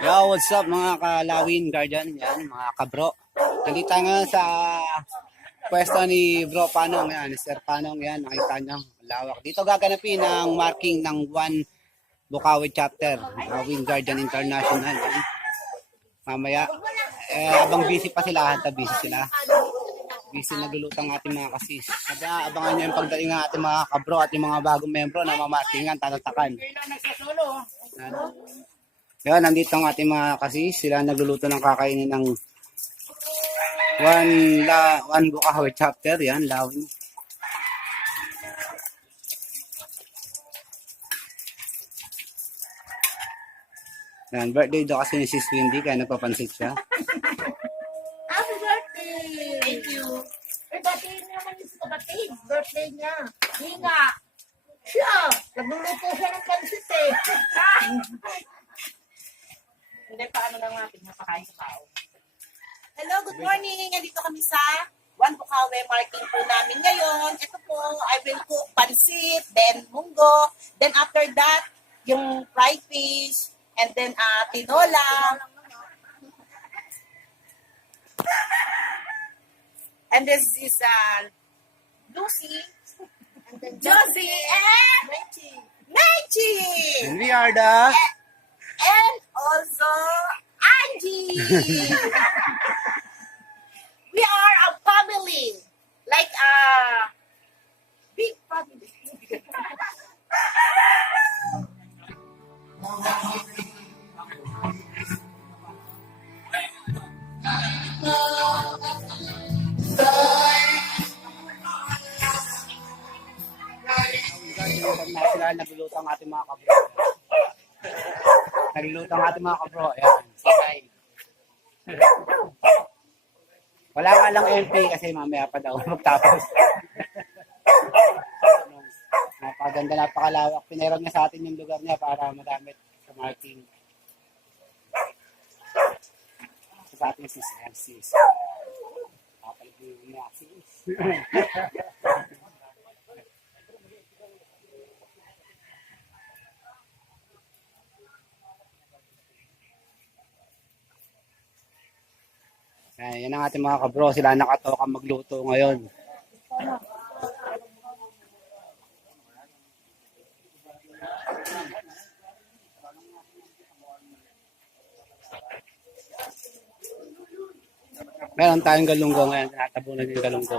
Yo, what's up mga kalawin guardian, yan, mga kabro. Nandito ngayon sa pwesto ni Bro Panong, yan, ni Sir Panong, yan, nakita nyo, lawak. Dito gaganapin ang marking ng 1 Bukawi chapter, Wind Guardian International. Yan. Mamaya, abang busy pa sila, hanta busy sila. Busy naglulutang ating mga kasis. Kaya abangan nyo yung pagdating ng ating mga kabro at yung mga bagong membro na mamarkingan, tatatakan. Yan. Yan, nandito ang ating mga kasis. Sila nagluluto ng kakainin ng 1 Bukawi chapter. Yan, lawin. Yan, birthday daw kasi ni Sis Windy, kaya nagpapansit siya. Happy birthday! Thank you. Batiin naman yung kapatid. Birthday niya. Hinga. Siya. Nagluluto siya ng pansit eh. Hindi pa ano lang natin napakain sa tao. Hello, good morning. Nandito kami sa 1 Bukawi marking po namin ngayon. Ito po, I will cook pansit, then munggo, then after that, yung fried fish, and then tinola. And this is Lucy, and then Josie, and Mechi. And we are the... And also Angie. We are a family, like a big family. Sila nagluluto ang ating mga kabro. Nagluluto ang ating mga kabro. Ayan. Wala nga lang MP kasi mamaya pa daw magtapos. Napaganda, napakalawak. Pinairam niya sa atin yung lugar niya para madamit sa marking. Sa ating sis. Kapalit yung niya sis. Yan ang ating mga kabro. Sila nakatoka magluto ngayon. Meron tayong galunggo ngayon. Tinatabunan yung galunggo.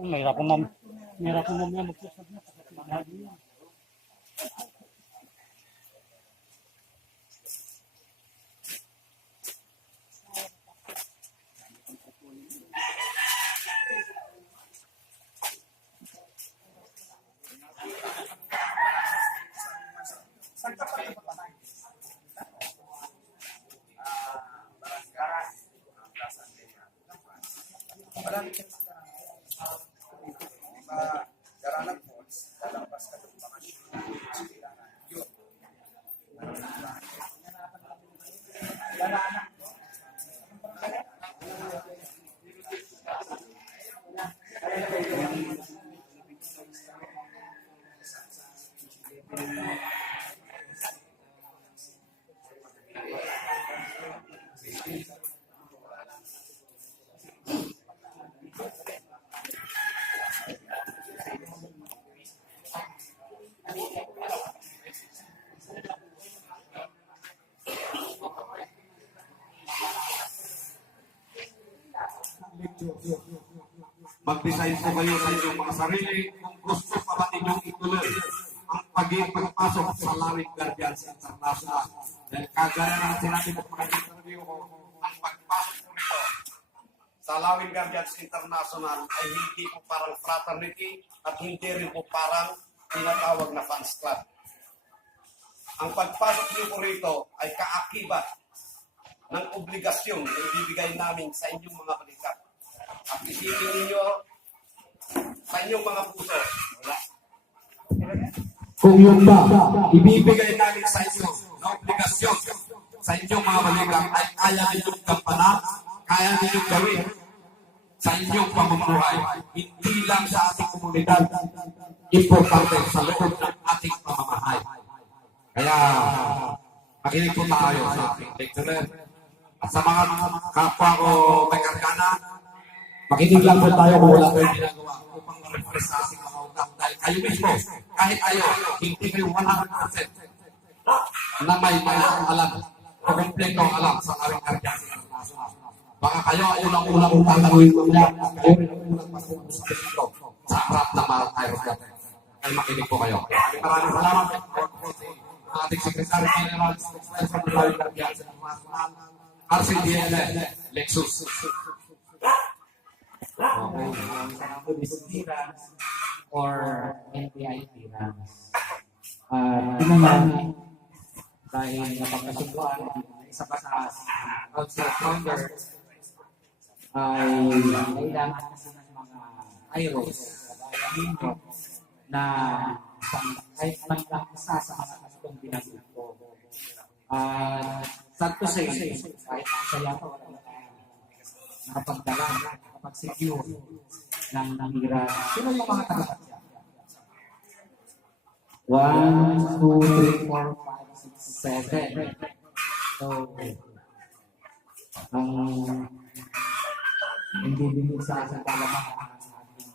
Mahirap ko mamaya magsusap na. Mag-design po kayo sa inyong mga sarili kung gusto pa ba ninyong ituloy ang pagpasok sa Lawing Guardians International. Dahil kagaya na sinabi ko mga interview ko, ang pagpasok po nito sa Lawing Guardians International ay hindi po parang fraternity at hindi rin po parang tinatawag na fans club. Ang pagpasok niyo po rito ay kaakibat ng obligasyon na ibibigay namin sa inyong mga balikat. At isipin ninyo sa inyong mga puso. Kung yun ba, ibibigay namin sa inyo na obligasyon sa inyong mga balikat ay kaya ninyong gampanan, kaya ninyong gawin sa inyong pamumuhay. Hindi lang sa ating komunidad, importante sa loob ng ating pamamahay. Kaya, makinig po tayo sa ating lecturer. At sa mga kapwa ko may kargana, makinig lang po tayo kung wala tayong ginagawa upang ma-refresh sa ating mga utak. Dahil kayo mismo, kahit kayo, hindi kayo 100% na may mga alam, o kompleto alam sa aming kargana. Baka kayo ay ulang-ulang tatanungin mo niya, kayo ay ulang pasok sa harap ng mga tayo. Ay makinig po kayo. Maraming salamat. Ating Secretary General sa Buhay Kargyan sa RCDLE, Lexus. Okay, sana po clearance or NPI clearance. Ito naman, dahil napagkasunduan ng isa pa sa council founder, ay kailangan kasi ng mga IROs, kagaya ninyo, na kahit man lang isa sa mga kastong ginagawa ko. Sad to say, kahit masaya ko, nakapagdala, nakapag-secure ng nangira. Sino yung mga taga-patya? 1, 2, 3, 4, 5, 6, 7. So, ang hindi din sa kalamahan ng ating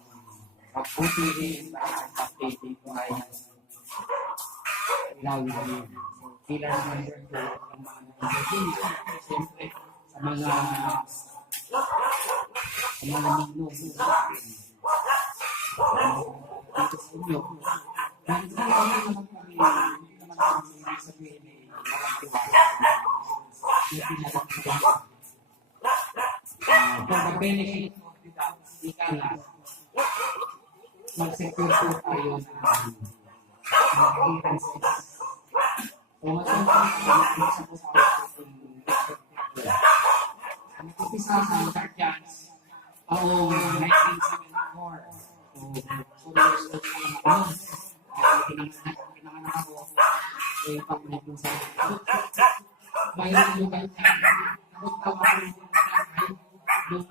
pagputihin sa ating pag-taping ko ay ilawin din. So, kailan number 2 ang mga nag-interview. Siyempre, sa mga ninong sa atin. Dito sa inyo. Hindi naman kami sabihin eh, walang tiwala. Hindi naman tiwala. For the benefit of the doubt, ikala, mag-secure po tayo ng clearances. So, matulungan po sa ating nag-upisa sa Guardians taong 1974. So years old pa lang ako. Pinanganak ako pag 1974. Bayan yung Guardian. Nagtawa ko yung Guardian doon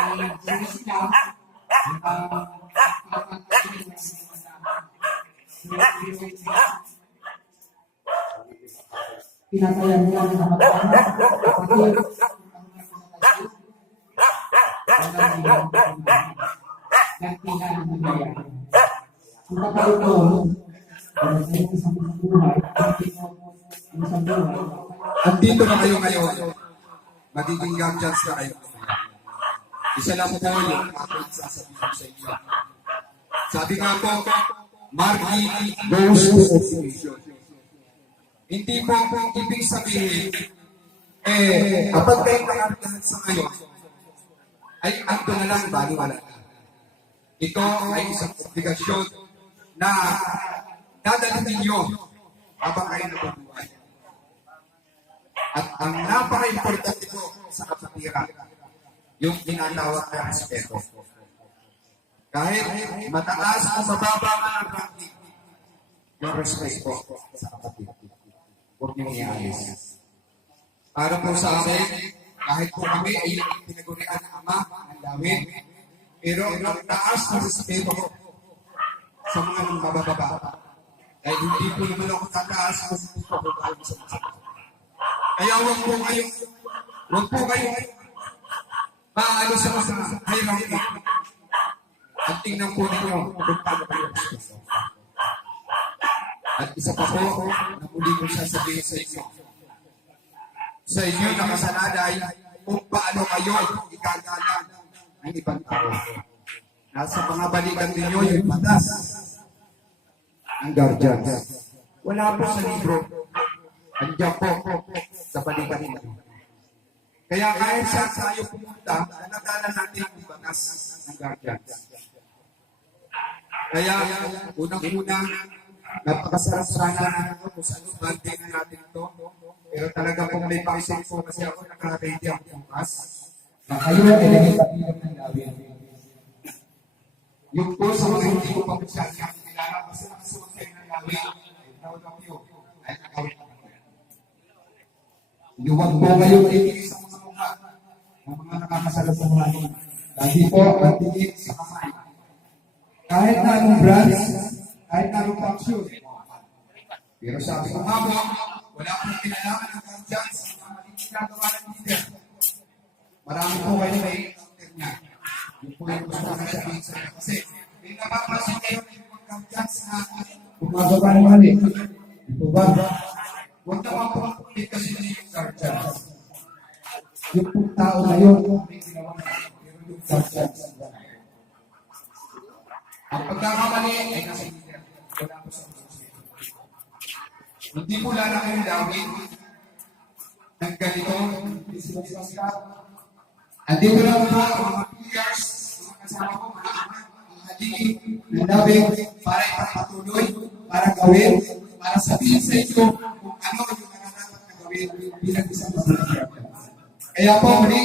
ay service niya pinatayan niya ng mga kapatid. Gantihan ng mga ang katauhan sa isang buhay, isang buhay. Andito na kayo ngayon. Magiging guardians na kayo. Isa lang po yung aking sasabihin sa inyo. Sabi nga po, Marky goes to operation. Hindi po ibig sabihin, kapag kayo nakargahan sa ngayon, ay ando na lang, baliwala na. Ito ay isang obligasyon na dadalhin ninyo habang kayo nabubuhay. At ang napaka-importante po sa kapatiran, yung tinatawag na respeto. Kahit mataas o mababa man ang ranking, yung respeto sa kapatid. Huwag niyong iayos. Para po sa akin, kahit po kami ay pinagurian ng Ama, ng Dawin, pero ang taas na respeto ko sa mga mabababa. Dahil hindi po naman ako tataas kung hindi po ako tayo sa mga. Kaya huwag po kayo maano sa mga hierarchy. At tingnan po ninyo kung paano kayo respeto. At isa pa po, na muli ko sasabihin sa inyo. Sa inyo nakasalalay kung paano kayo igagalang ng ibang tao. Nasa mga balikan ninyo yung batas ng guardians. Wala po sa libro. Andiyan po sa balikan ninyo. Kaya kahit saan tayo pumunta, nalagalan natin ang batas ng guardians. Kaya unang-una, napakasarap sana na kung saan banding na natin ito. Pero talaga kung may pakisip po kasi ako naka-ready ang bukas. Na kayo ay naging ng Dawin. Yung po sa mga hindi ko pa masyadong kilala kasi nakasuot kayo ng gawin. Proud of you. Ay nakawin ka naman. Huwag po kayong titigil sa mga mukha ng mga nakakasalubong natin. Lagi po ang tingin sa kamay. Kahit na anong brands, kahit na anong function. Pero sabi ko nga po, wala pong kinalaman ng guardians na maling ginagawa ng leader. Marami po kayo na i-counter niya. Yung po yung gusto na sabihin sa inyo. Kasi may napapansin kayo ng mga guardians na gumagawa ng mali. Ito ba? Huwag naman po ang kasi niyo yung guardians. Yung pong tao na yun, may ginawa na pero yung guardians. Ang pagkakamali ay nasa leader. Wala po sa hindi po lalaki yung lawin ng ganito. Andito lang po ang mga players, mga kasama ko, mga haligi ng labing para ipagpatuloy, para gawin, para sabihin sa inyo kung ano yung nararapat na gawin bilang isang pamilya. Kaya po, muli,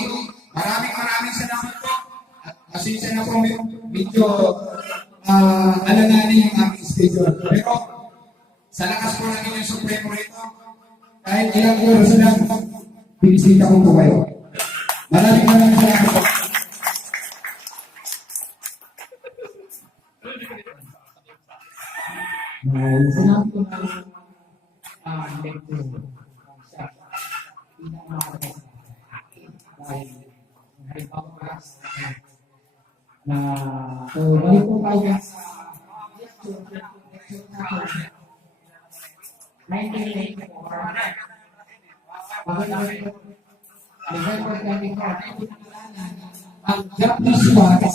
maraming salamat po. At pasensya na po medyo alanganin yung aming schedule. Pero sa lakas po ng inyong supremo rito, kahit ilang oras lang, binisita ko po kayo. Maraming salamat po. Sinabi ko na lecture sa pinakamahalaga dahil halimbawa na so balik po tayo sa lecture natin 1984 November 24 ang Japanese watch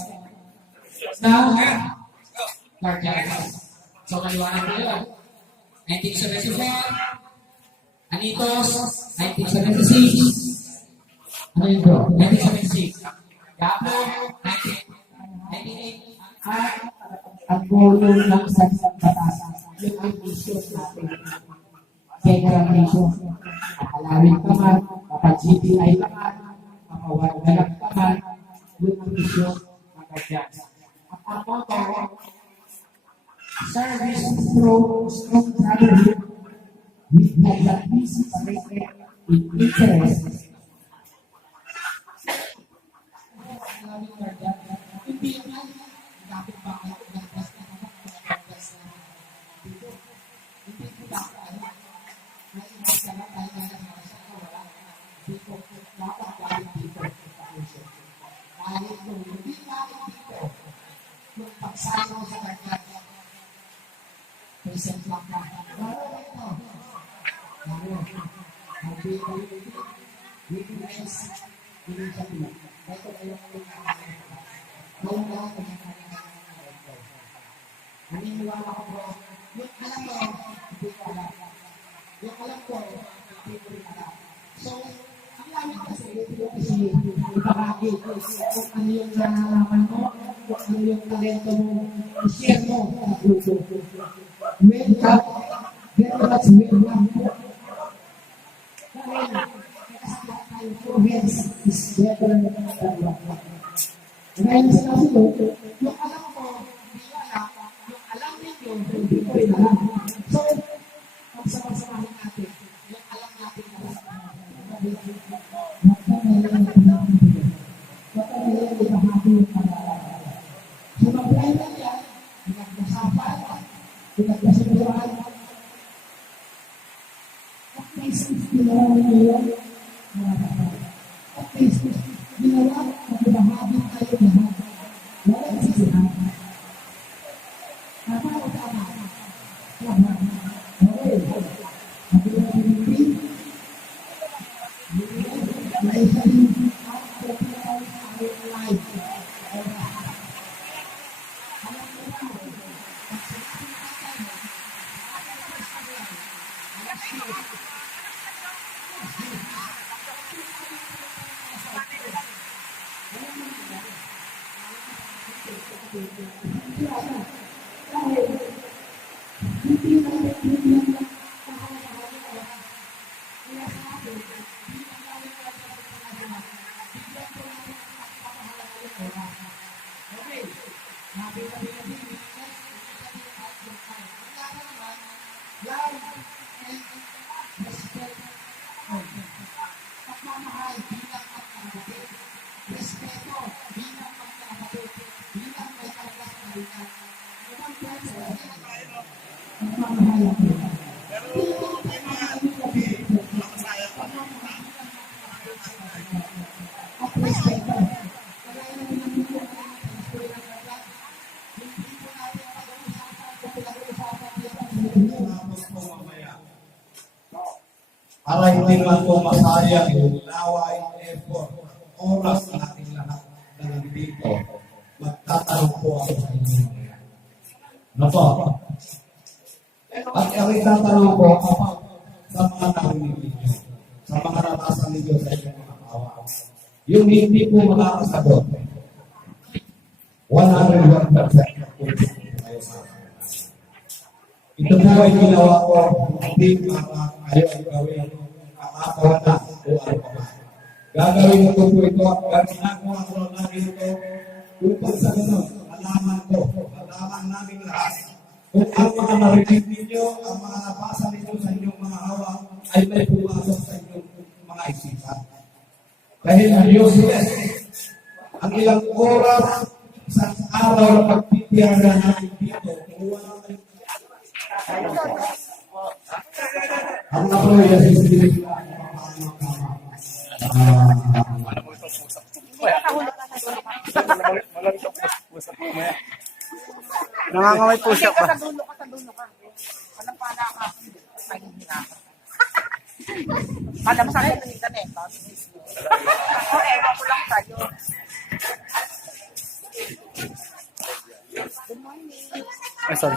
na Guardians. So, kaliwanag ko yun. 1974, Anitos, 1976, ano yun bro? 1976, Gapo, 1998, at ang goal ng sa isang batas, yung ang issues natin. General issues, kakalawin ka man, kapag GPI ka man, kapawagalak ka man, yung ang issues ng Guardians. At ang motto, service through strong brotherhood with the peace separated in interest. Hindi naman dapat ba kayo nagdas na nagdas na dito. Hindi ko dapat may iba sa mga tayo na nasa wala. Dito, dapat tayo dito. Kahit kung hindi tayo dito, yung pagsama sa Guardians, present lang na. Laro ito. Laro. Weakness. Initiative. Ito ay yung walang lahat ng ito. Naniniwala ko bro. Yung alam ko, hindi ko alam. Yung alam ko, hindi ko rin alam. So, ang lamit kasi, ipahagi kung ano yung nalaman mo, kung ano yung talento mo, i-share mo sa grupo. Wake up, very much welcome. Dahil, nakasakit tayo, progress is better than one. Ngayon sinabi ko, yung alam ko, hindi wala, yung alam ninyo, hindi ko rin alam. So, magsama-samahin natin, yung alam natin na so, mag-play lang yan, nagkasapan, nagkasiguran. At least, ginawa nyo yun, at least, ginawa, magbahagi tayo lahat. Walang sisihan. Tama o tama? Tama. Okay. Mabilang pinipin. May saling at popular our life. Alam mo ba? Respeto bilang magkakapatid, bilang may kargas na hindi man po masayang yung laway, effort, oras na ating lahat na nandito, magtatanong po ako sa inyo. Ano po? At ang itatanong ko, sa mga narinig ninyo, sa mga nabasa ninyo sa inyong mga kawa, yung hindi po makakasagot, 101% na po kayo sa ito po ay ginawa ko, hindi kayo ay gawin kakakawana o ano pa ba. Gagawin ko po ito, ginagawa ko lang ito, upang sa ganun, malaman namin lahat. Kung ang mga narinig ninyo, ang mga nabasa ninyo sa inyong mga hawa, ay may pumasok sa inyong mga isipan. Dahil ang useless, ang ilang oras sa araw na pagtitiyaga natin dito, kung wala tayong ang nakuha sa sisirin Nangangamay puso Sige, pa. sa dulo ka. Alam pa na ka. Alam sa akin ng internet. Ako, ewan ko lang sa'yo. Good morning. Ay, sorry.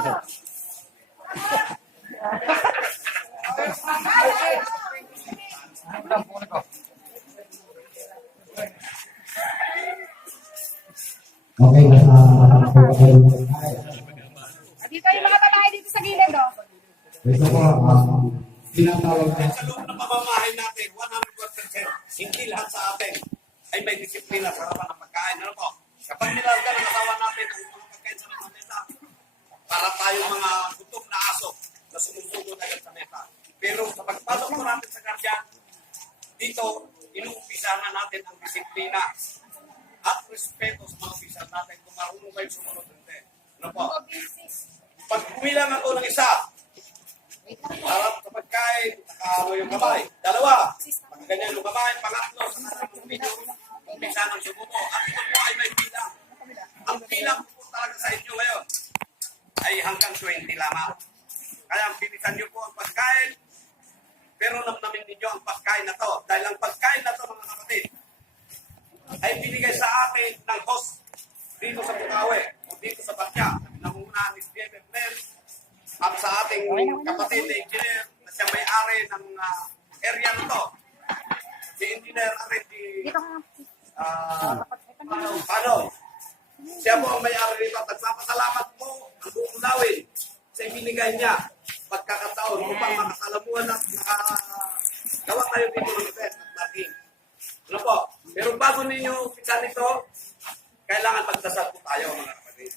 okay, Dito yung mga babae dito sa gilid, oh. ito po, tinatawag na Sa loob ng pamamahay natin, 100%, hindi lahat sa atin ay may disiplina sa harapan ng pagkain. Ano po? Kapag nilalagyan ng asawa natin ang mga pagkain sa mga mesa, para tayong mga gutom na aso na sumusugod agad sa mesa. Pero sa pagpasok po natin sa guardian, dito, inuumpisa na natin ang disiplina at respeto sa mga opisyal natin kung marunong kayo sumunod natin. Ano po? Pag kumilang ako ng isa, harap sa pagkain, nakahalo yung kamay. Dalawa, pagkaganyan yung kamay. Pangatlo, sa harap ng video, umpisa ng sumuko. At ito po ay may bilang. Ang bilang po talaga sa inyo ngayon ay hanggang 20 lamang. Kaya bilisan niyo po ang pagkain, pero namnamin ninyo ang pagkain na to. Dahil ang pagkain na to, mga kapatid, ay binigay sa atin ng host dito sa Bukawi o dito sa Batya. Nangungunahan ni BFF Mel at sa ating kapatid na engineer na siya may-ari ng area na to. Si engineer Areti Pano. Siya po ang may-ari nito. Nagpapasalamat po ang buong lawin sa ibinigay niya pagkakataon upang makasalamuhan at nakagawa tayo dito ng event at marking. Ano po? Pero bago ninyo umpisa nito, kailangan magdasal po tayo mga kapatid.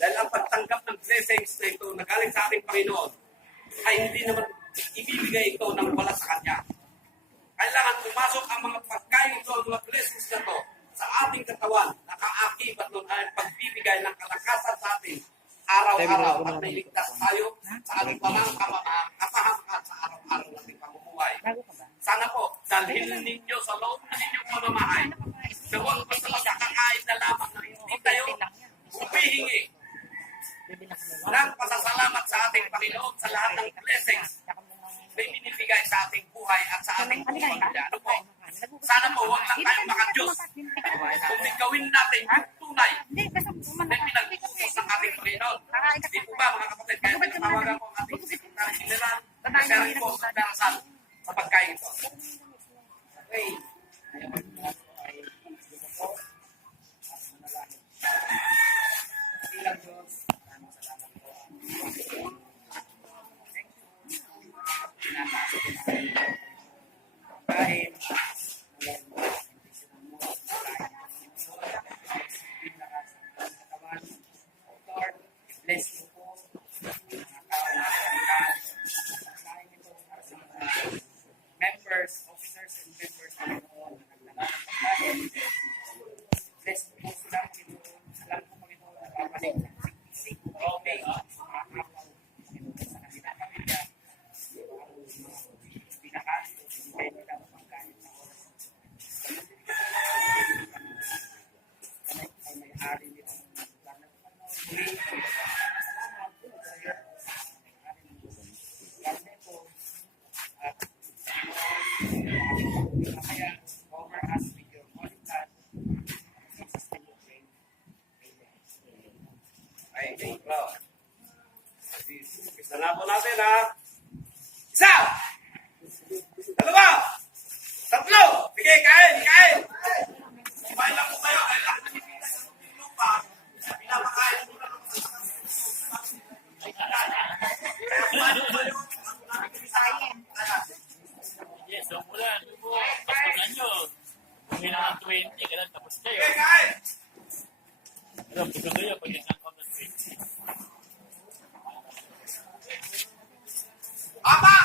Dahil ang pagtanggap ng blessings na ito na galing sa ating Panginoon ay hindi naman ibibigay ito ng wala sa Kanya. Kailangan pumasok ang mga pagkain ito, ang mga blessings na ito sa ating katawan, nakaakibat nun ay pagbibigay ng kalakasan sa atin araw-araw at nailigtas tayo sa ating kapahamakan sa araw-araw ng ating pamumuhay. Sana po, dalhin ninyo sa loob na inyong mamamahay na huwag basta magkakakain na lamang na hindi tayo humihingi ng pasasalamat sa ating Panginoon sa lahat ng blessings na binibigay sa ating buhay at sa ating pamilya. Ano po? Sana po, huwag lang tayong makadiyos. Kung gawin natin yung tunay na pinag-utos ng ating Panginoon. Di po ba mga kapatid, kaya pinatawagan po ang ating Secretary General na siya rin po sa darasal sa pagkain ito. Okay. Bilang Diyos, maraming salamat po. Pinapasok ko sa inyo. Kahit bless you po. Members, officers, and members ng Panginoon na nagdala ng pagkain. Bless po sila, Panginoon. Alam po, Panginoon, na babalik ng siksik, okay, makakapaw, Panginoon, sa kanilang pamilya. Pinakali, pinigay nila ang pagkain sa oras. Kami ay may-ari nito. Okay, bro. Isa na po natin, ha? Isa! Dalawa! Tatlo! Sige, kain! Kain! Kumain lang po kayo. Dahil lang pinipilas yung lupa. Pinapakain mo lang. Yes, so mula, pastugan nyo. Kung ilang 20, kailan tapos kayo. Sige, kain! Alam, gusto kayo pag isang kong 20. Ama!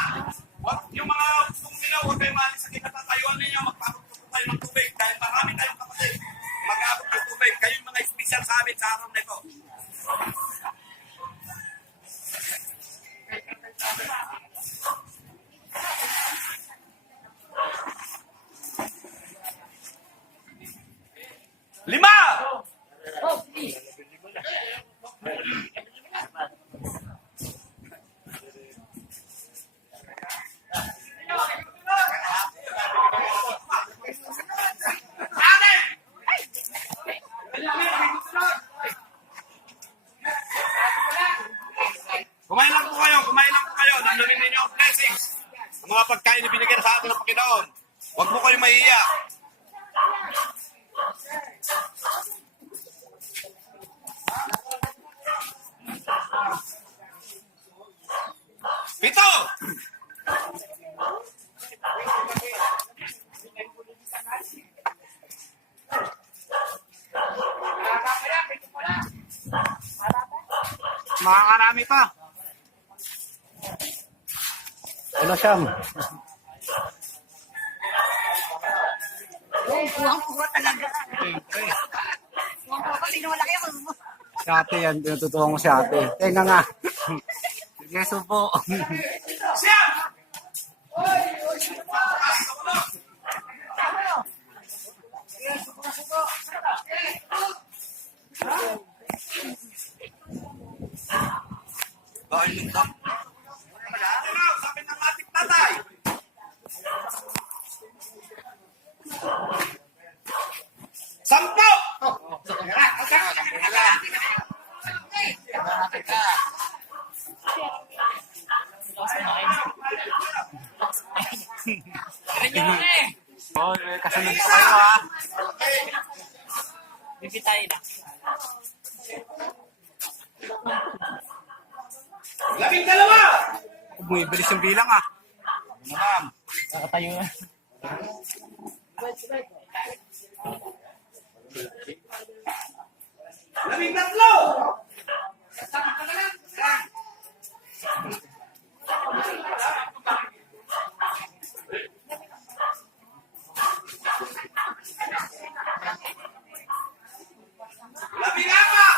Yung mga tumilaw, huwag kayo maalis sa kinatatayuan ninyo. Magpapagpupo kayo ng tubig. Dahil marami tayong kapatid. Mag-aabot ng tubig. Kayo yung mga espesyal sa amin sa araw na ito. Lima! Kumain lang po kayo, kumain lang po kayo. Nandungin ninyo ang blessings. Ang mga pagkain na binigyan sa atin ng Panginoon. Huwag mo kayo mahiya. Pito! Makakarami pa. Ano siyam? Kuwang-kuwa talaga. Kuwang-kuwa kasi malaki ako. Si ate yan, tinututuwa ko si ate. Tenga nga. Sige, supo. Siyam! Dahil ito. Sabi ng ating tatay. Sampo! Oh, kasunod pa kayo ha. Bibitayin na. Labing dalawa! Bumibilis yung bilang ha. Ma'am. Nakatayo na. Labing tatlo! Labing apat!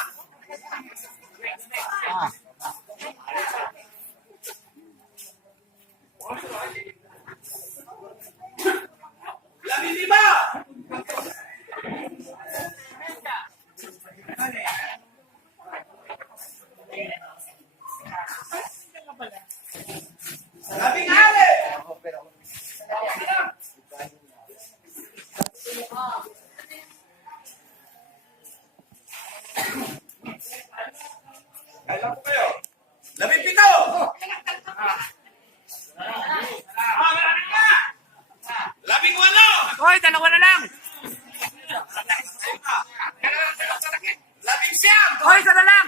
Labing lima! Labing anim! Kailan po kayo? Labing pito! Labing walo! Hoy, dalawa na lang! Labing siyam! Hoy, isa na lang!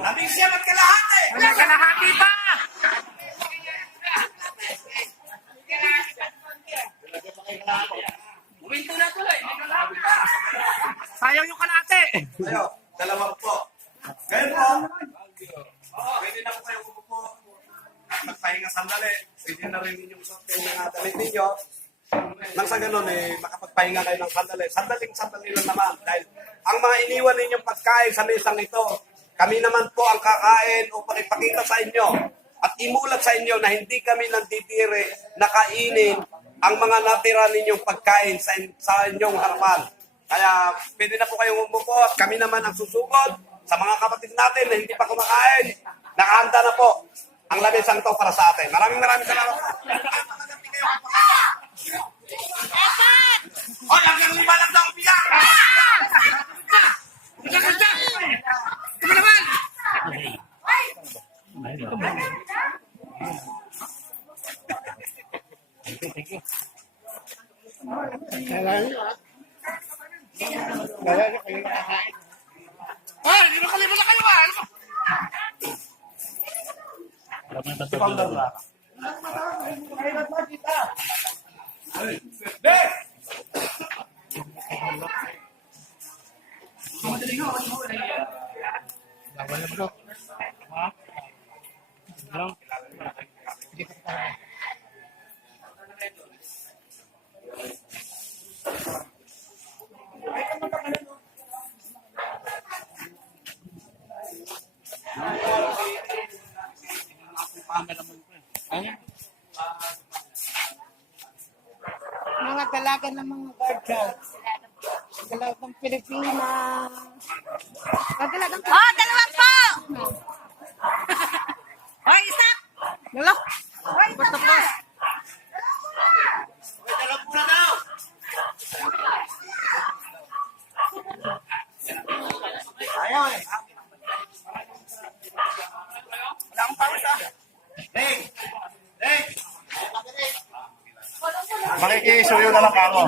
Labing siyam at kalahati! May kalahati pa! Sayang yung kalahati! Ayo, dalawa po. Ngayon po, pwede na po kayo umupo. Magpahinga sandali. Pwede na rin inyong suotin yung mga damit ninyo. Nang sa ganun, makapagpahinga kayo ng sandali. Sandali lang naman. Dahil ang mga iniwan ninyong pagkain sa mesang ito, kami naman po ang kakain upang ipakita sa inyo at imulat sa inyo na hindi kami nanditire na kainin ang mga natira ninyong pagkain sa inyong harapan. Kaya pwede na po kayong umupo at kami naman ang susugod sa mga kapatid natin na hindi pa kumakain. Nakahanda na po ang lamesang to para sa atin. Maraming salamat. Hoy, hanggang 5 lang daw biyak! nagtatagulog. Laban na bro. Ha? Lang. Mga dalaga ng mga guardian. Dalagang Pilipinas. Dalagang Oh, dalawang po! Hoy, isa! Dalaw! Hoy, isa pa! Makikisuyo na lang ako.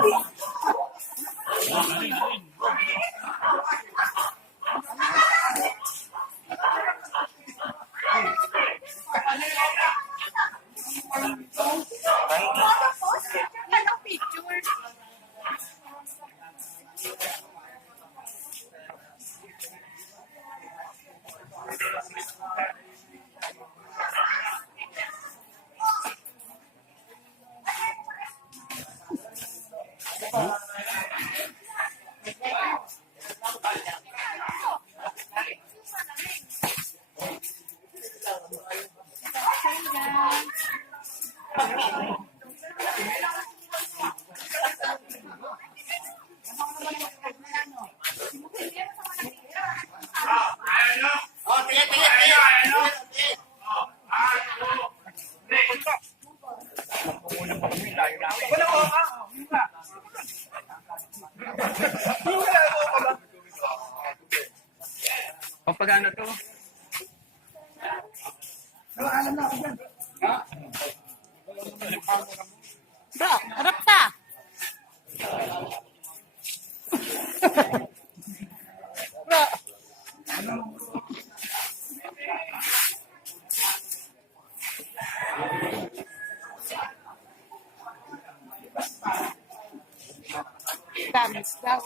Pampagano to? Bro, harap ka! Bro! Damis daw.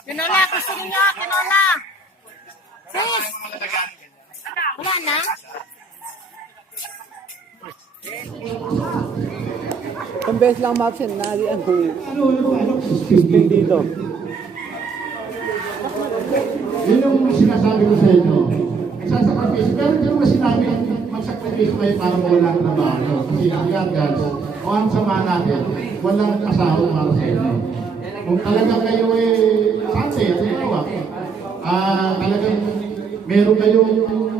Tinola, gusto niyo, tinola. Sis! Wala na? Kung beses lang ma-absent, nariyan kung system dito. Yun yung sinasabi ko sa inyo. Nagsasakripisyo. Pero hindi naman sinabi magsakripisyo kayo para mawala ang trabaho. Kasi yan guys, kung ang sama natin, walang asawa para sa inyo. Kung talaga kayo sante, talagang meron kayong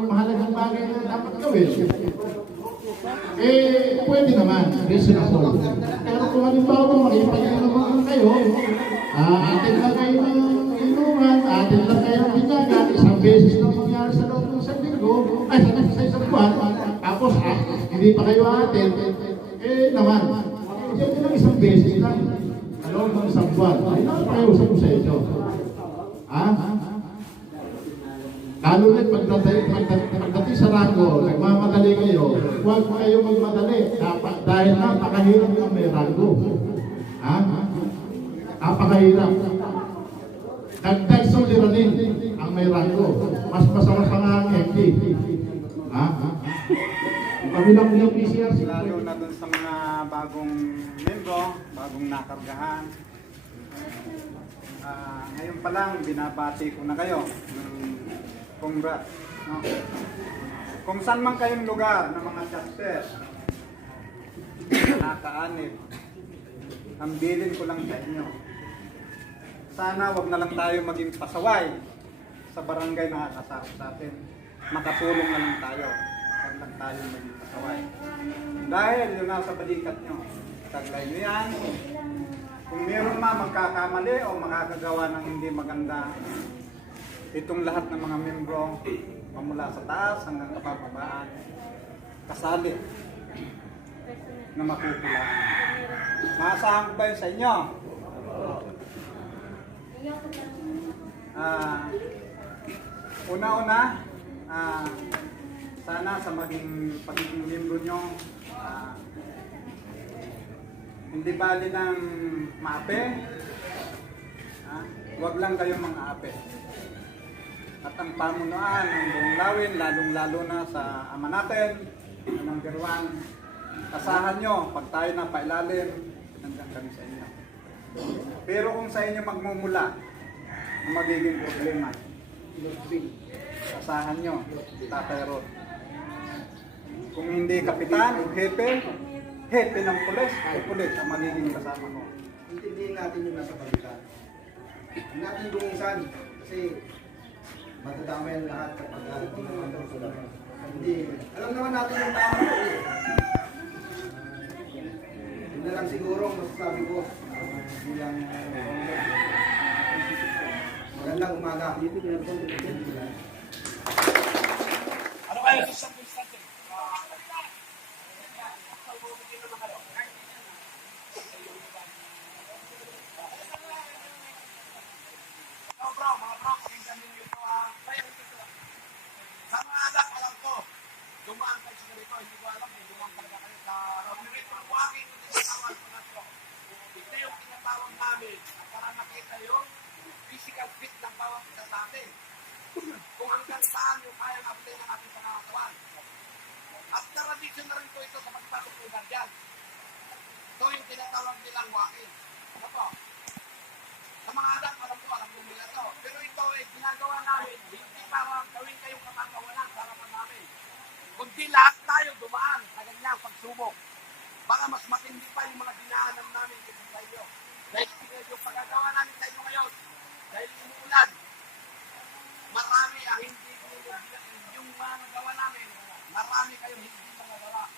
mahalagang bagay na dapat gawin. Pwede naman, reasonable. Pero kung halimbawa makipag-inuman kayo, atin lang kayo ng inuman, atin lang kayo ng binyagan, isang beses na mangyari sa loob ng isang linggo, sa isang buwan, tapos hindi pa kayo atin, naman, hindi lang isang beses lang, sa loob ng isang buwan, ay napakiusap ko sa inyo. Lalo na pagdating sa rango, nagmamadali kayo, huwag kayo magmadali. Dapat, dahil napakahirap na may rango. Ha? Napakahirap. Dagdag suliranin ang may rango. Mas masarap pa nga ang MD. Ha? Kabilang yung PCR. Lalo na dun sa mga bagong membro, bagong nakargahan. Ngayon pa lang, binabati ko na kayo. Congrats. No? Kung saan man kayong lugar ng mga chapter, nakaanib, ang bilin ko lang sa inyo. Sana wag na lang tayo maging pasaway sa barangay na nakakasakot sa atin. Makatulong na lang tayo. Wag lang tayo maging pasaway. Dahil yun nasa balikat nyo. Taglay nyo yan. Kung meron magkakamali o makakagawa ng hindi maganda, itong lahat ng mga membro, pamula sa taas hanggang kapababaan, kasali na makukulaan. Maasahan ko ba yun sa inyo? Una-una, sana sa pagiging membro nyo, hindi bali ng maape, huwag lang kayong mga ape. At ang pamunuan ng buong Lawin, lalong-lalo na sa ama natin, number 1, asahan nyo, pag tayo na pailalim, nandiyan kami sa inyo. Pero kung sa inyo magmumula, ang magiging problema, asahan nyo, Tatay Rod. Kung hindi kapitan, hepe ng pulis, ay pulis ang magiging kasama ko. Intindihin natin yung nasa balikan. Hindi natin dungisan kasi matadamay ang lahat kapag hindi naman daw sila. Hindi. Alam naman natin yung tama ko eh. Yun na lang siguro ang masasabi ko bilang magandang umaga. Ano kayo sa sample natin? Dumaan kayo sa ganito, hindi ko alam kung dumaan talaga kayo sa Romerito. Buwagin ko din sa tawag ko na ito. Ito yung tinatawag namin para makita yung physical fit ng bawat isa sa atin. Kung hanggang saan yung kayang abday ng ating pangangatawan. At tradisyon na rin po ito sa pagpasok ng guardian. Ito yung tinatawag nilang wakin. Ano po? Sa mga anak, alam ko nila ito. Pero ito ay ginagawa namin, hindi para gawin kayong kapagawalan para namin. Kundi lahat tayo dumaan sa ganyang pagsubok. Baka mas matindi pa yung mga dinaanan namin dito sa inyo. Dahil yung pagkagawa namin sa inyo ngayon, dahil umuulan, marami ang hindi yung mga nagawa namin, marami kayong hindi magagawa.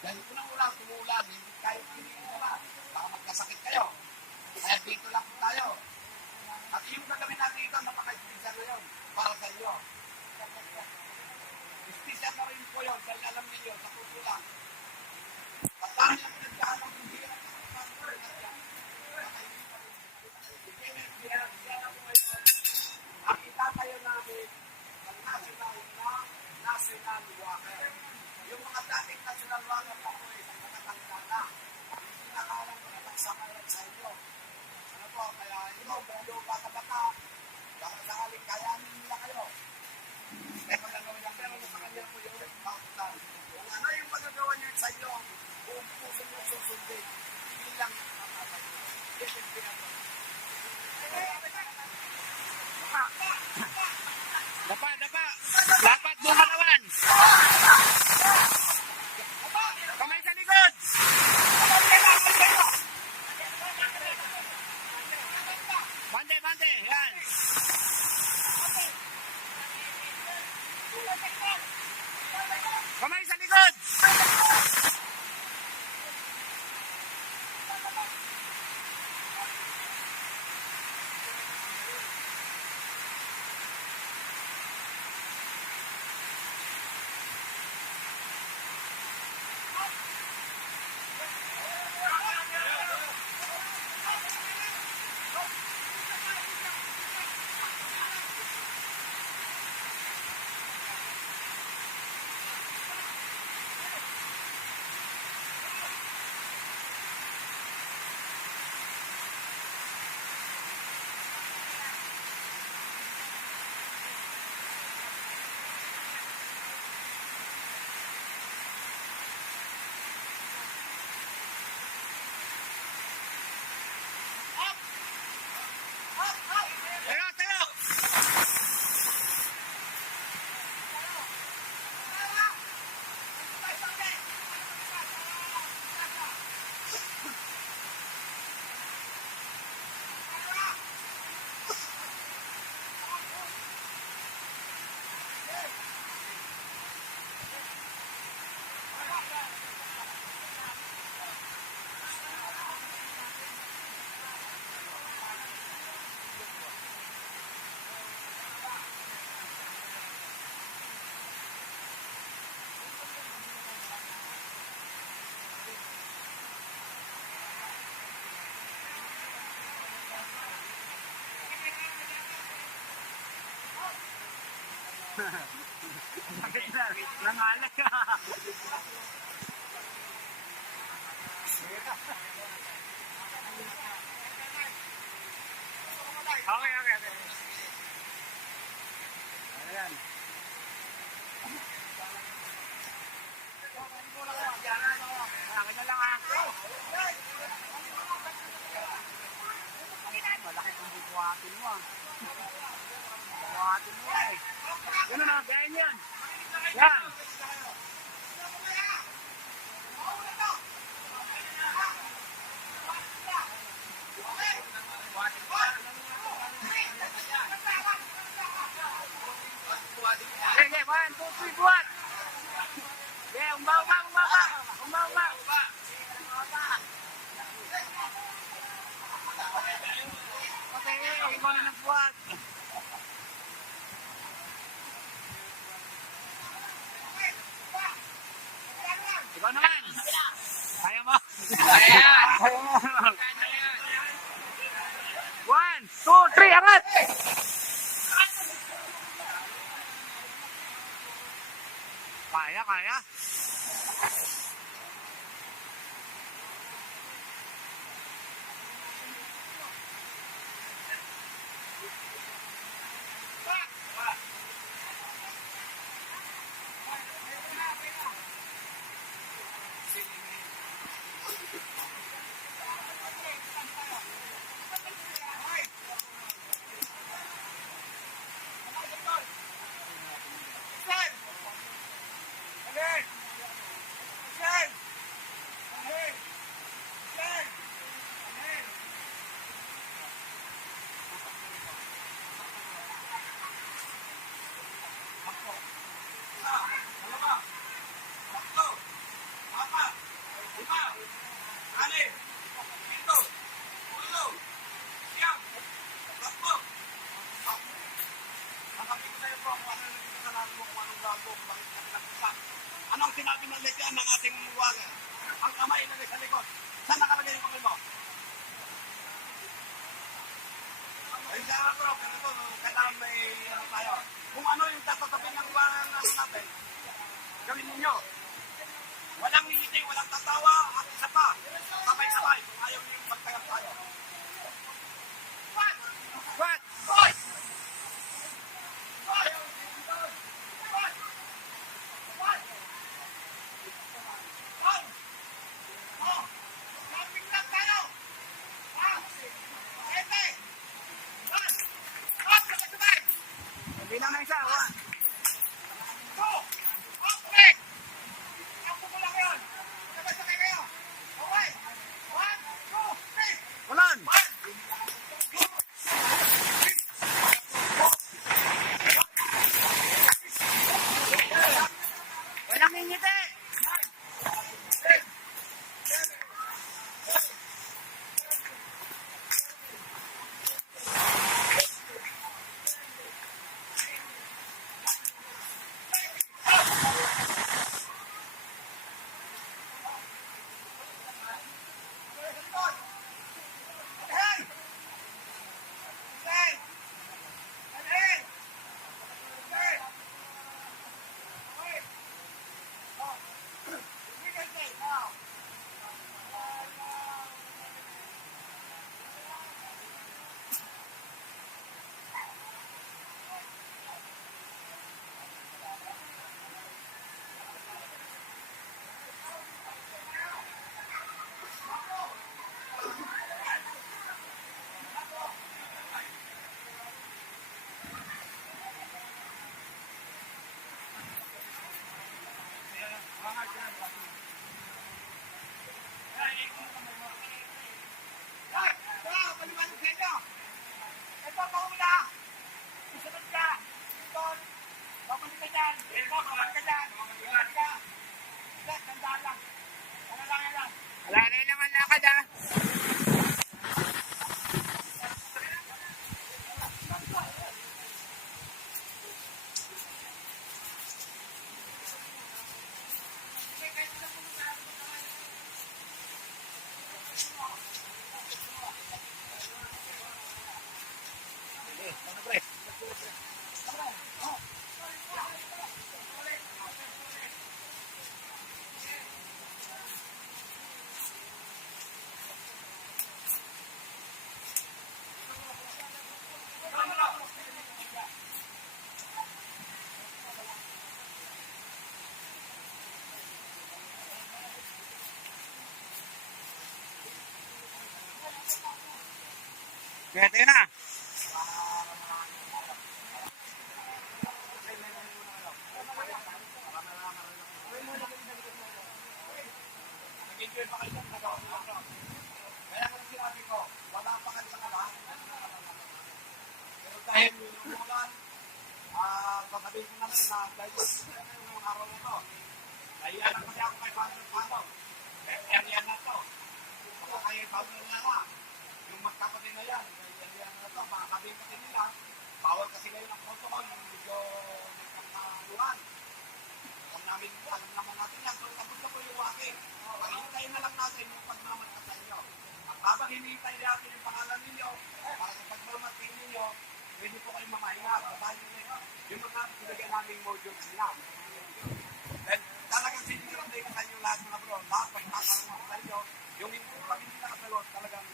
Dahil unang ulang tumuulan, hindi kayo pinigagawa. Baka magkasakit kayo. Kaya dito lang po tayo. At yung gagawin natin ito, napaka-special na yun para sa inyo. Special na rin po yun, dahil alam ninyo, sa puso lang. At dami ang pinagkaan ng hindi na ang itatayo namin ang national worker. Yung mga dating national worker pa po ay nakatanda na. Hindi nakalang nakataksamayan sa inyo. Ano po, kaya ito, medyo bata-bata, baka sakaling kayanin nila kayo. Kaya magagawin ang pero sa kanya po yung pautan. Kung ano yung magagawa niya sa inyo, kung puso niyo susundin, hindi lang nakakabay. Yes, it's pinagawa. Dapat buong kalawan. Kamay sa likod. Bante, yan. Nangalan ka. Okay. Ayan. Kanya lang ah. Malaki kung bubuhatin mo ah. Bubuhatin mo eh. Yan na, gayahin yan. Yan. Okay, 1, 2, 3, buhat. Okay, umba. Okay, ikaw na nagbuhat. Ikaw naman. Kaya mo. Kaya mo. 1, 2, 3, angat. Kaya. Anong sinabi ng legyan ng ating warrior? Ang kamay na sa likod. Saan nakalagay yung kamay mo? Ay, siya bro, ganito, kailangan may ano tayo. Kung ano yung tatatapin ng warang ano natin, gawin ninyo. Walang ngiti, walang tatawa, at isa pa, sabay-sabay, kung ayaw nyo yung magtagal tayo. What? Bilang na isa, 1. Ulan! Walang ngingiti! Pwede na. Kaya kung sinabi ko, wala pa kayo sa kalaan. Pero dahil minulan, sasabihin ko na rin na dahil yung araw na ito, nahiyan lang kasi ako kay Father Pano. Area na ito. Ako kay Father Lara. Yung magkapatid na yan, area na ito, baka sabihin kasi nila, bawal kasi ngayon ang protocol, yung medyo nagkakaluhan. Alam naman natin yan, so tapos na po yung akin. Paghintayin na lang natin yung pagmamadka sa inyo. At habang hinihintay natin yung pangalan ninyo, para sa pagmamadka ninyo, pwede po kayong mamahinga. Basahin nyo yung mga pinagyan naming modules nila. Then, talagang sinirapay ko sa inyo lahat mga bro. Lahat pag nakakalama ko sa inyo, yung pag hindi nakasagot, talagang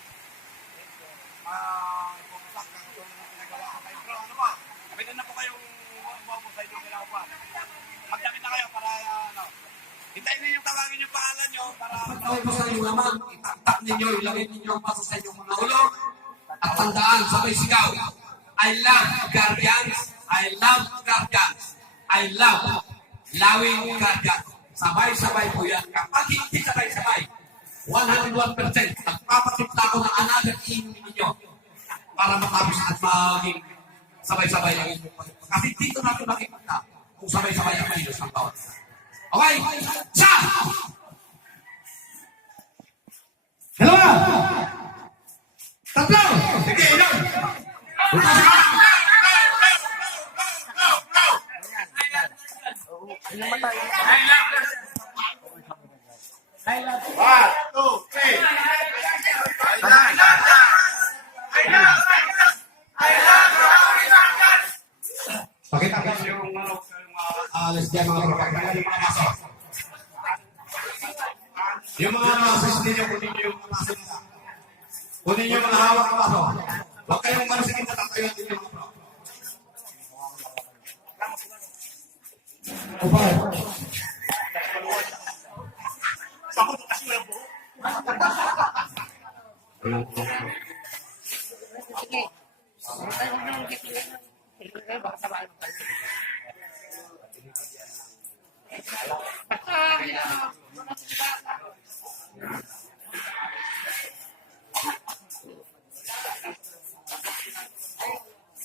pumasak ang pinagawa ko kayo. Bro, ano ba? Pwede na po kayong mo sa inyo ginagawa. Magdamit na kayo para hintayin ninyo tawagin yung pangalan nyo para pagtawag ko sa inyong naman, itaktak ninyo, ilagay ninyo ang paso sa inyong mga ulo at tandaan, sabay sigaw, I love guardians, I love guardians, I love loving guardians. Sabay-sabay po yan. Kapag hindi sabay-sabay, 101%, nagpapakita ako ng another team ninyo para matapos at maging sabay-sabay lang yung kasi dito natin makikita kung sabay-sabay ang kilos ng bawat isa. Okay? Sa! Dalawa! Tatlo! Sige, ilan! One, two, three! Pakita ko yung lesbian mga kapatid, yung mga maso. Yung mga maso, ninyo, kunin nyo yung maso nila. Kunin nyo yung mga hawak ng maso. Huwag kayong manusigin na tatayo at yung mga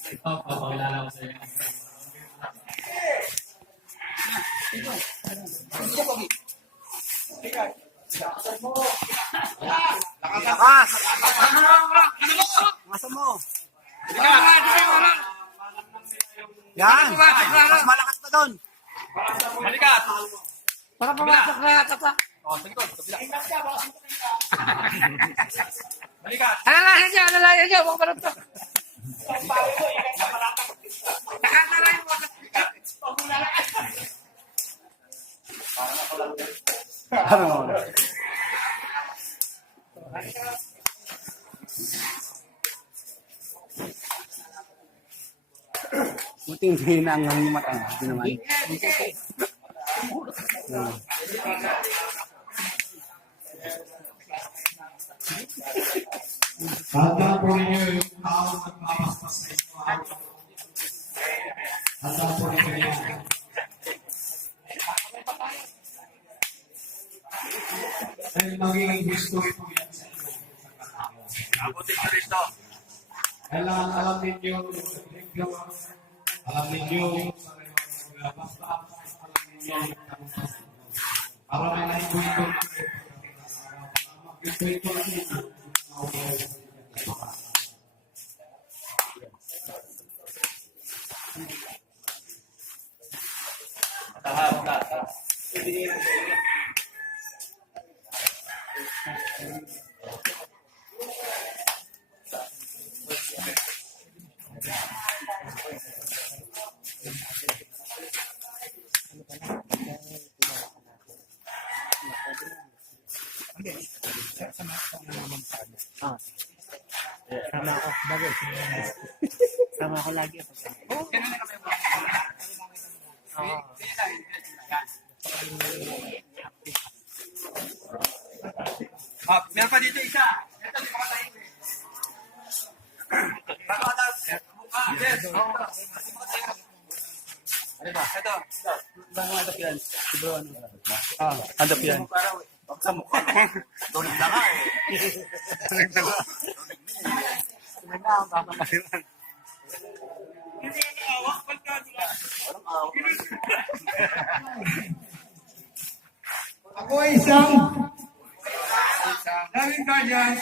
Ito, papakilala ko sa inyo. Lakas! Masa mo? Yan! Mas malakas pa doon. Balikat! Para pumasok na tata. O, sa likod, sa bila. Balikat! Alalayan niya, huwag pa to. Buti hindi na ang mata. Hindi naman. Tandaan po ninyo yung tao nagmapaspas sa inyo. Tandaan po ninyo yan. Dahil magiging history po yan sa inyo. Abutin nyo rin ito. Kailangan alam ninyo yung alam ninyo yung sa nagbabastas, alam ninyo yung tanong-tanong. Para may naikwento ninyo. Mag-ikwento ninyo. Sama ako lagi. Meron pa dito isa. Ito, di pa tayo. Ano ba? Ito. Bang ano yan? Si bro ano? Ano yan? Huwag sa mukha. Tunog na nga eh. Tunog na nga. Tunog na ang kakapasiran. Ako ay isang Lawin Guardian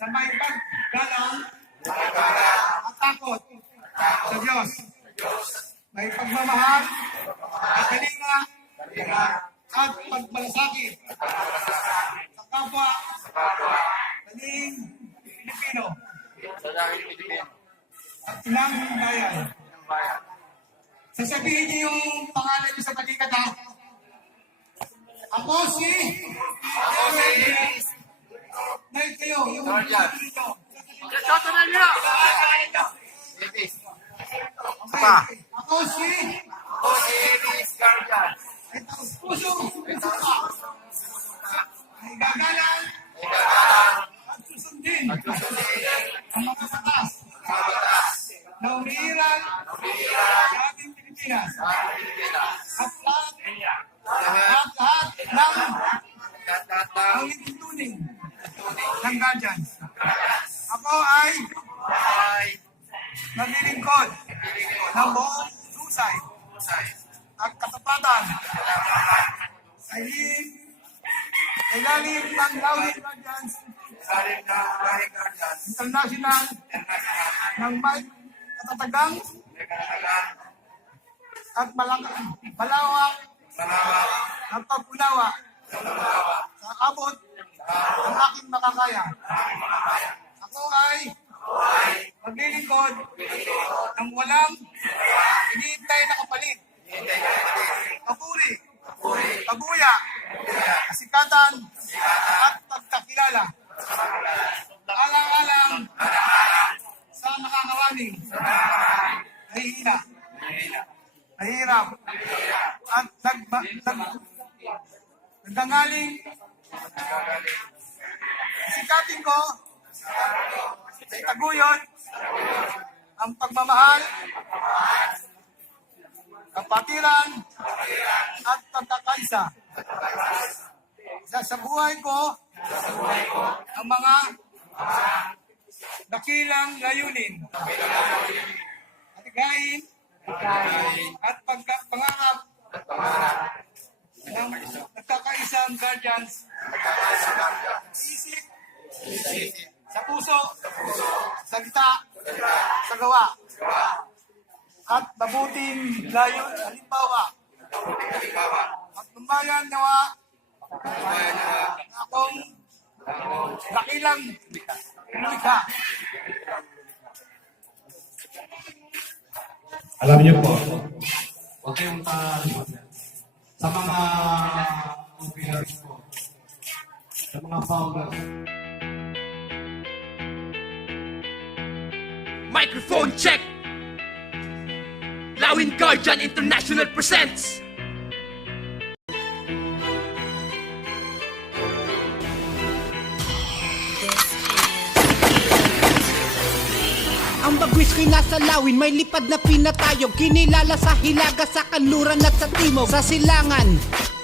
na may paggalang at takot sa Diyos. May pagmamahal at kalinga at pagmalasakit sa kapwa kaling Pilipino at ilang bayan. Sasabihin niyo yung pangalan niyo sa balikat ha. Ako si Ngayon kayo, yung Guardian. dito. Pa. Ako si Guardian. Itang puso ay gagalang at susundin ang mga batas na umiiral sa ating Pilipinas at lahat ng itintuning ng Guardians. Ako ay naglilingkod ng buong husay at katapatan sa ilalim ng Lawin Guardians International ng may katatagang at malawak ng pagpunawa sa abot ng aking makakaya. Ako ay maglilingkod ng walang hinihintay na kapalit. Papuri, pabuya, kasikatan, at pagkakilala. Alang-alang sa nakakawaning, nahihina, nahihirap, at nagdangaling. Sikatin ko sa itaguyod ang pagmamahal, kapatiran, at pagkakaisa. Sa buhay ko ang mga dakilang layunin, aligayin, at pagkapangarap ng nagkakaisang Guardians isip, sa puso, salita, sa gawa, at mabuting layon, halimbawa, at lumayan nawa na akong dakilang lumikha. Alam niyo po, huwag kayong sa mga OPRs po, sa mga founders. Microphone check! Lawin Guardian International presents ang bagwis ko'y nasa Lawin, may lipad na pinatayog, kinilala sa Hilaga, sa Kanluran at sa Timog. Sa Silangan,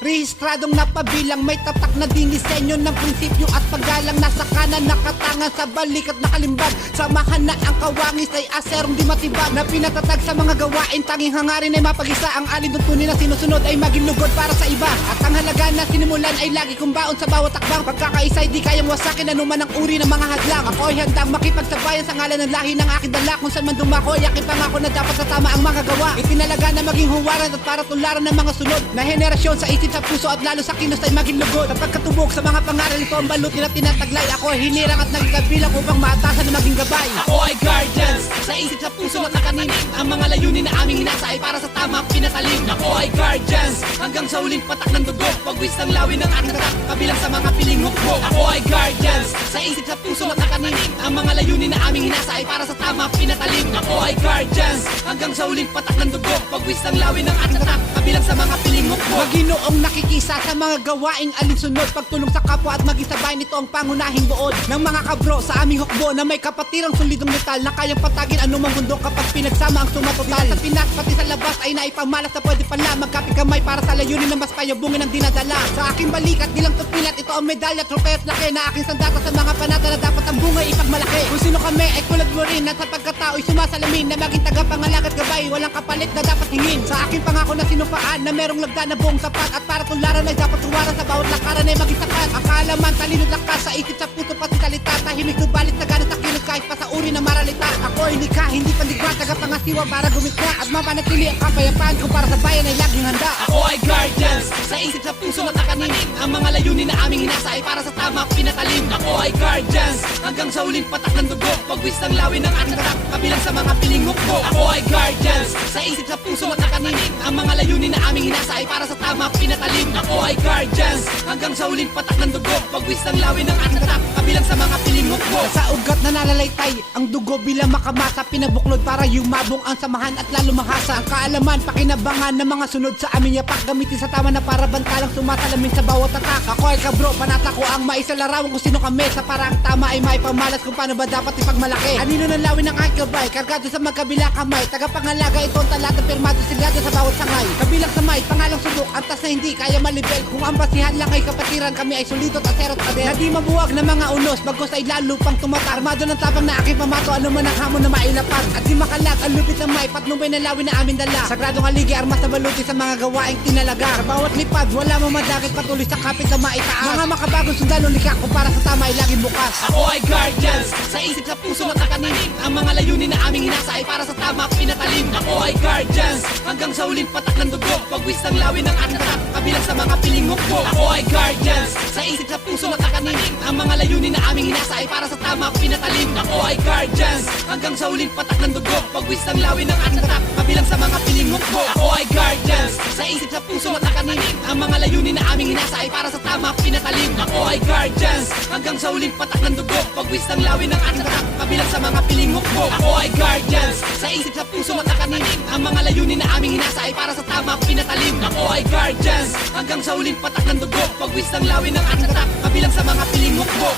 rehistradong napabilang, may tatak na dinisenyo ng prinsipyo at paggalang. Nasa kanan nakatangan, sa balik at nakalimbag, samahan na ang kawangis ay aserong di matibag, na pinatatag sa mga gawain, tanging hangarin ay mapag-isa. Ang alin tuntunin na sinusunod ay maging lugod para sa iba, at ang halaga na sinimulan ay lagi kong baon sa bawat takbang. Pagkakaisa ay di kayang wasakin anuman ang uri ng mga hadlang. Ako ay handang makipagsabayan sa ngalan ng lahi ng aking dala. Kung saan man dumako ay aking pangako na dapat kasama ang mga gawa. Itinalaga na maging huwaran at para tularan ng mga sunod na henerasyon, sa isip, sa puso at lalo sa kilos ay maging lugod. Sa pagkatubok sa mga pangaral, ito ang balutin at tinataglay. Ako ay hinirang at nagkabilang upang maatasan na maging gabay. Ako ay Guardians, sa isip, sa puso at kakanin. Ang mga layunin na aming hinasa ay para sa tama pinatalim. Ako ay guardians, hanggang sa huling patak ng dugo. Pagwis ng lawin ng aking tatak, kabilang sa mga piling hukbo. Ako ay guardians, sa isip sa puso at kakanin. Ang mga layunin na aming hinasa ay para sa tama pinatalim. Ako ay guardians, hanggang sa huling patak ng dugo. Pagwis ng lawin ng aking tatak, kabilang sa mga piling hukbo. Maginoong nakikisa sa mga gawaing alinsunod, pagtulong sa kapwa at mag-isabay nito ang pangunahing buod ng mga kabro sa aming hukbo na may kapatirang solidong metal na kayang patagin anumang mundo kapag pinagsama ang sumatotal. Sa Pinas pati sa labas ay naipamalas na pwede pala magkapikamay para sa layunin na mas payabungin ang dinadala. Sa aking balikat nilang tupilat, ito ang medalya, tropeyo at laki na aking sandata sa mga panata na dapat ang bungay ipagmalaki. Kung sino kami ay kulad mo rin at sa pagkatao'y sumasalamin na maging tagapangalag at gabay, walang kapalit na dapat hingin. Sa aking pangako na sinupaan na merong lagda na buong sapat at para tularan ay dapat suwara sa bawat lakaran ay maging sapat. Ang kaalaman, talinod lakas sa isip sa puso pati salita, tahimik nubalit sa ganat sa kilos kahit pa sa uri na maralita. Ako ay nikha, hindi pandigma, tagapangasiwa para gumikha at mapanatili ang kapayapaan ko para sa bayan ay laging handa. Ako ay guardians, sa isip sa puso at kakanin. Ang mga layunin na aming hinasa ay para sa tama pinatalim. Ako ay guardians, hanggang sa huling patak ng dugo. Pagwis ng lawin ng aking tatak, kabilang sa mga piling hukbo. Ako ay guardians, sa isip sa puso at kakanin. Ang mga layunin na aming hinasa ay para sa tama pinatalim. Ako ay guardians, hanggang sa huling patak ng dugo. Pagwis ng lawin ng aking tatak, kabilang sa mga piling hukbo. Sa ugat na nalalaytay, ang dugo bilang makamasa, pinabuklod para yumabong ang samahan at lalo mahasa. Ang kaalaman, pakinabangan ng mga sunod sa aming yapak, gamitin sa tama na para bantalang sumasalamin sa bawat atak. Ako ay kabro, panata ko ang maisalarawan kung sino kami. Sa parang tama ay maipamalas kung paano ba dapat ipagmalaki. Anino ng lawin ng aking gabay, kargado sa magkabila kamay. Tagapangalaga ito ang talata, pirmado sigado sa bawat sangay. Kabilang sa may, pangalang subok, antas na hindi kaya malibel. Kung ang basihan lang ay kapatiran, kami ay solidot at serot pader. Na di mabuwag ng mga unos, bagos ay lalo pang tumata. Armado ng tapang na aking pamato, ano man ang hamon na mailapan. At di makalag, ang lupit ng may, patnubay ng lawin na amin dala. Sagradong haligi, armas na baluti sa mga gawaing tinalaga. Sa bawat lipad, wala mamadagit patuloy sa kapit na maitaas. Mga makabagong sundalo likha ko para sa tama ay laging bukas. Ako ay guardians, sa isip sa puso at kakanin. Ang mga layunin na aming hinasa ay para sa tama pinatalim. Ako ay guardians, hanggang sa huling patak ng dugo. Pagwis ng lawin ng aking tatak, kabilang sa mga piling hukbo. Ako ay guardians, sa isip sa puso at kakanin. Ang mga layunin na aming hinasa ay para sa tama pinatalim. Ako ay guardians, hanggang sa huling patak ng dugo. Pagwis ng lawin ng aking tatak, kabilang sa mga piling hukbo. Ako ay guardians, sa isip sa puso at kakanin. Ang mga layunin na aming hinasa ay para sa tama pinatalim. Ako ay guardians, hanggang sa huling patak ng dugo. Pagwis ng lawin ng aking tatak, kabilang sa mga piling hukbo. Ako ay guardians, sa isip sa puso at kakanin. Ang mga layunin na aming hinasa ay para sa tama pinatalim. Ako ay guardians, hanggang sa huling patak ng dugo. Pagwis ng lawin ng aking tatak, kabilang sa mga piling hukbo.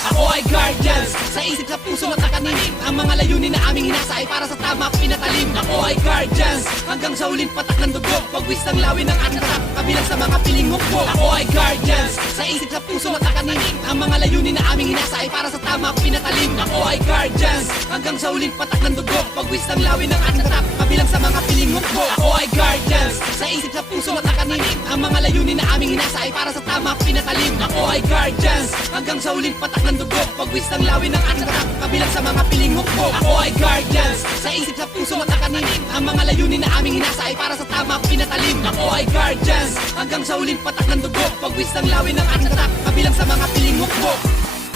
Ako ay guardians, sa isip sa puso at kakanin. Ang mga layunin na aming hinasa ay para sa tama pinatalim. Ako ay guardians, hanggang sa huling patak ng dugo. Pagwis ng lawin ng aking tatak, kabilang sa mga piling hukbo. Ako ay guardians, sa isip sa puso at kakanin. Ang mga layunin na aming hinasa ay para sa tama pinatalim. Ako ay guardians, hanggang sa huling patak ng dugo. Pagwis ng lawin ng aking tatak, kabilang sa mga piling hukbo. Ako ay guardians, sa isip sa puso at kakanin. Ang mga layunin na aming hinasa ay para sa tama pinatalim. Ako ay guardians, hanggang sa huling patak ng dugo. Pagwis ng lawin ng aking tatak, kabilang sa mga piling hukbo. Ako ay guardians, sa isip sa puso at kakanin. Ang mga layunin na aming hinasa ay para sa tama pinatalim. Ako ay guardians, hanggang sa huling patak ng dugo. Pagwis ng lawin ng aking tatak, kabilang sa mga piling hukbo.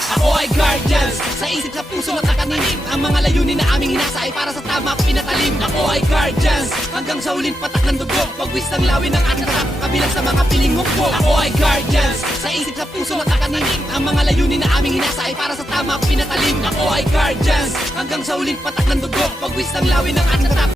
Ako ay guardians, sa isip sa puso at kakanin. Ang mga layunin na aming hinasa ay para sa tama pinatalim. Ako ay guardians, hanggang sa huling patak ng dugo. Pagwis ng lawin ng aking tatak, kabilang sa mga piling hukbo. Ako ay guardians, sa isip sa puso at kakanin. Ang mga layunin na aming hinasa ay para sa tama pinatalim. Ako ay guardians, hanggang sa huling patak ng dugo. Pagwis ng lawin ng aking tatak.